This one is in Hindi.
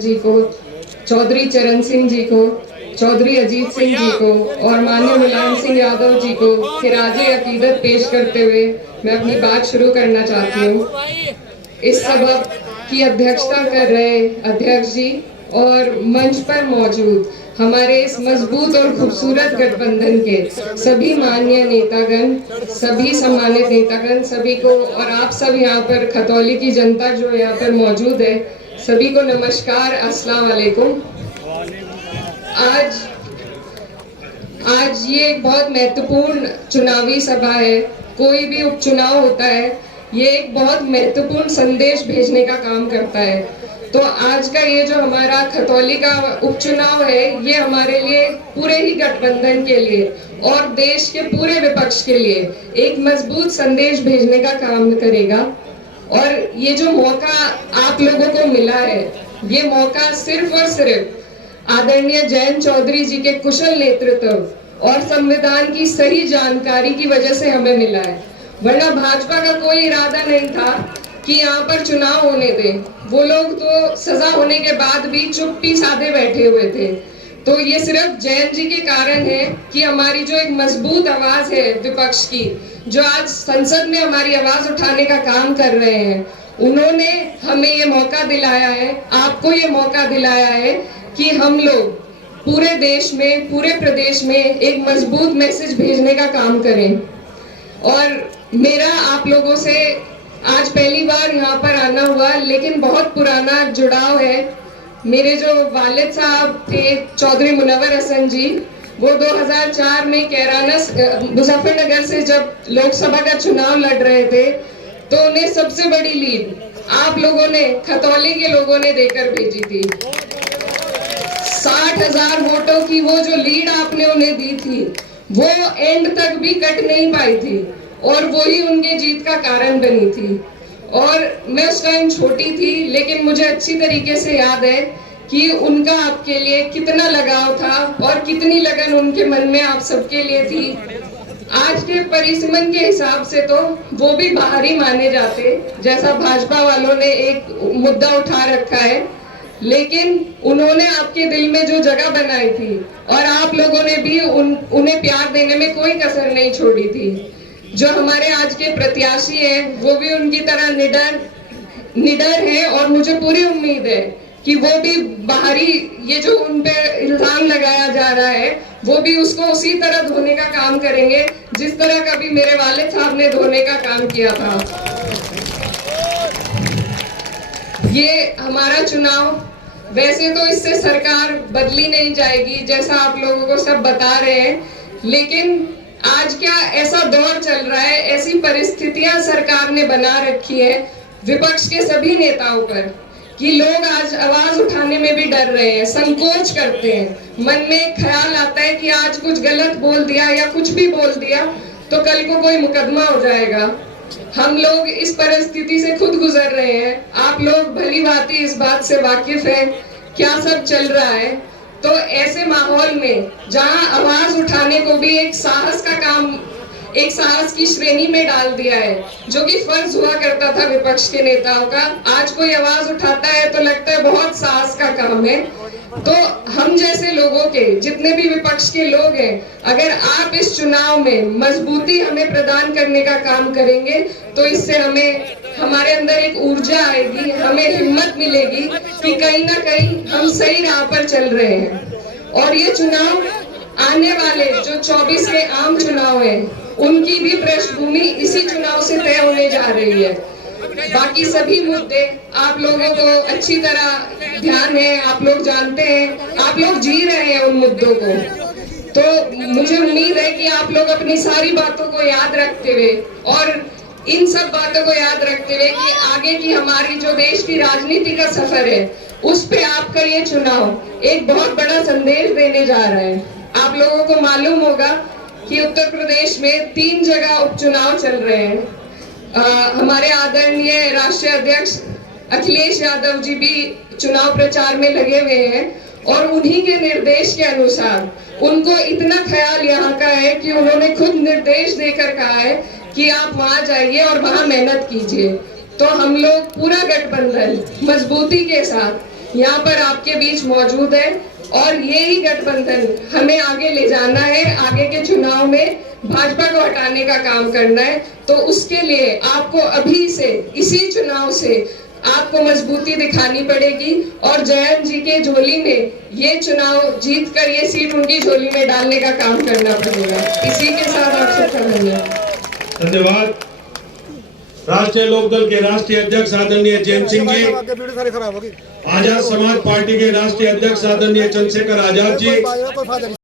जी को, चौधरी चरण सिंह जी को, चौधरी अजीत सिंह जी को और माननीय मुलायम सिंह यादव जी को खिराजे अकीदत पेश करते हुए मैं अपनी बात शुरू करना चाहती हूँ। इस सभा की अध्यक्षता कर रहे अध्यक्ष जी और मंच पर मौजूद हमारे इस मजबूत और खूबसूरत गठबंधन के सभी माननीय नेतागण, सभी सम्मानित नेतागण, सभी को और आप सब यहाँ पर खतौली की जनता जो यहाँ पर मौजूद है, सभी को नमस्कार, अस्सलाम वालेकुम। आज ये एक बहुत महत्वपूर्ण चुनावी सभा है। कोई भी उपचुनाव होता है, ये एक बहुत महत्वपूर्ण संदेश भेजने का काम करता है। तो आज का ये जो हमारा खतौली का उपचुनाव है, ये हमारे लिए, पूरे ही गठबंधन के लिए और देश के पूरे विपक्ष के लिए एक मजबूत संदेश भेजने का काम करेगा। और ये जो मौका आप लोगों को मिला है, ये मौका सिर्फ और सिर्फ आदरणीय जयंत चौधरी जी के कुशल नेतृत्व और संविधान की सही जानकारी की वजह से हमें मिला है। वरना भाजपा का कोई इरादा नहीं था कि यहाँ पर चुनाव होने दें। वो लोग तो सजा होने के बाद भी चुप्पी साधे बैठे हुए थे। तो ये सिर्फ जयंत जी के कारण है कि हमारी जो एक मजबूत आवाज है विपक्ष की, जो आज संसद में हमारी आवाज उठाने का काम कर रहे हैं, उन्होंने हमें ये मौका दिलाया है, आपको ये मौका दिलाया है कि हम लोग पूरे देश में, पूरे प्रदेश में एक मजबूत मैसेज भेजने का काम करें। और मेरा आप लोगों से आज पहली बार यहाँ पर आना हुआ, लेकिन बहुत पुराना जुड़ाव है। मेरे जो वालिद साहब थे चौधरी मुनव्वर हसन जी, वो 2004 में कैरानस मुजफ्फरनगर से जब लोकसभा का चुनाव लड़ रहे थे, तो उन्हें सबसे बड़ी लीड आप लोगों ने, खतौली के लोगों ने देकर भेजी थी। 60,000 वोटों की वो जो लीड आपने उन्हें दी थी, वो एंड तक भी कट नहीं पाई थी और वही उनके जीत का कारण बनी थी। और मैं उस टाइम छोटी थी, लेकिन मुझे अच्छी तरीके से याद है कि उनका आपके लिए कितना लगाव था और कितनी लगन उनके मन में आप सबके लिए थी। आज के परिसीमन के हिसाब से तो वो भी बाहरी माने जाते, जैसा भाजपा वालों ने एक मुद्दा उठा रखा है, लेकिन उन्होंने आपके दिल में जो जगह बनाई थी और आप लोगों ने भी उन्हें प्यार देने में कोई कसर नहीं छोड़ी थी। जो हमारे आज के प्रत्याशी हैं, वो भी उनकी तरह निडर है और मुझे पूरी उम्मीद है कि वो भी बाहरी ये जो उन पे इल्जाम लगाया जा रहा है, वो भी उसको उसी तरह धोने का काम करेंगे जिस तरह कभी मेरे वालिद साहब ने धोने का काम किया था। ये हमारा चुनाव, वैसे तो इससे सरकार बदली नहीं जाएगी जैसा आप लोगों को सब बता रहे हैं, लेकिन आज क्या ऐसा दौर चल रहा है, ऐसी परिस्थितियां सरकार ने बना रखी है विपक्ष के सभी नेताओं पर कि लोग आज आवाज उठाने में भी डर रहे हैं, संकोच करते हैं। मन में ख्याल आता है कि आज कुछ गलत बोल दिया या कुछ भी बोल दिया तो कल को कोई मुकदमा हो जाएगा। हम लोग इस परिस्थिति से खुद गुजर रहे हैं। आप लोग भली भांति इस बात से वाकिफ हैं क्या सब चल रहा है। तो ऐसे माहौल में जहां आवाज उठाने को भी एक साहस का काम, एक साहस की श्रेणी में डाल दिया है, जो कि फर्ज हुआ करता था विपक्ष के नेताओं का, आज कोई आवाज उठाता है तो लगता है बहुत साहस का काम है। तो हम जैसे लोगों के, जितने भी विपक्ष के लोग हैं, अगर आप इस चुनाव में मजबूती हमें प्रदान करने का काम करेंगे तो इससे हमें, हमारे अंदर एक ऊर्जा आएगी, हमें हिम्मत मिलेगी कि कहीं ना कहीं हम सही राह पर चल रहे हैं। और ये चुनाव, आने वाले जो 24 के आम चुनाव हैं, उनकी भी पृष्ठभूमि इसी चुनाव से तय होने जा रही है। बाकी सभी मुद्दे आप लोगों को अच्छी तरह ध्यान है, आप लोग जानते हैं, आप लोग जी रहे हैं उन मुद्दों को। तो मुझे उम्मीद है कि आप लोग अपनी सारी बातों को याद रखते हुए और इन सब बातों को याद रखते हुए कि आगे की हमारी जो देश की राजनीति का सफर है, उस पे आपका ये चुनाव एक बहुत बड़ा संदेश देने जा रहा है। आप लोगों को मालूम होगा कि उत्तर प्रदेश में 3 जगह उपचुनाव चल रहे हैं। हमारे आदरणीय राष्ट्रीय अध्यक्ष अखिलेश यादव जी भी चुनाव प्रचार में लगे हुए हैं और उन्हीं के निर्देश के अनुसार उनको इतना ख्याल यहाँ का है कि उन्होंने खुद निर्देश देकर कहा है कि आप वहां जाइए और वहां मेहनत कीजिए। तो हम लोग पूरा गठबंधन मजबूती के साथ यहाँ पर आपके बीच मौजूद है और यही गठबंधन हमें आगे ले जाना है। आगे के चुनाव में भाजपा को हटाने का काम करना है। तो उसके लिए आपको अभी से, इसी चुनाव से आपको मजबूती दिखानी पड़ेगी और जयंत जी के झोली में ये चुनाव जीत कर ये सीट उनकी झोली में डालने का काम करना पड़ेगा। इसी के साथ आपसे धन्यवाद। राष्ट्रीय लोकदल के राष्ट्रीय अध्यक्ष आदरणीय जयंत सिंह जी, आजाद समाज पार्टी के राष्ट्रीय अध्यक्ष आदरणीय चंद्रशेखर आजाद जी,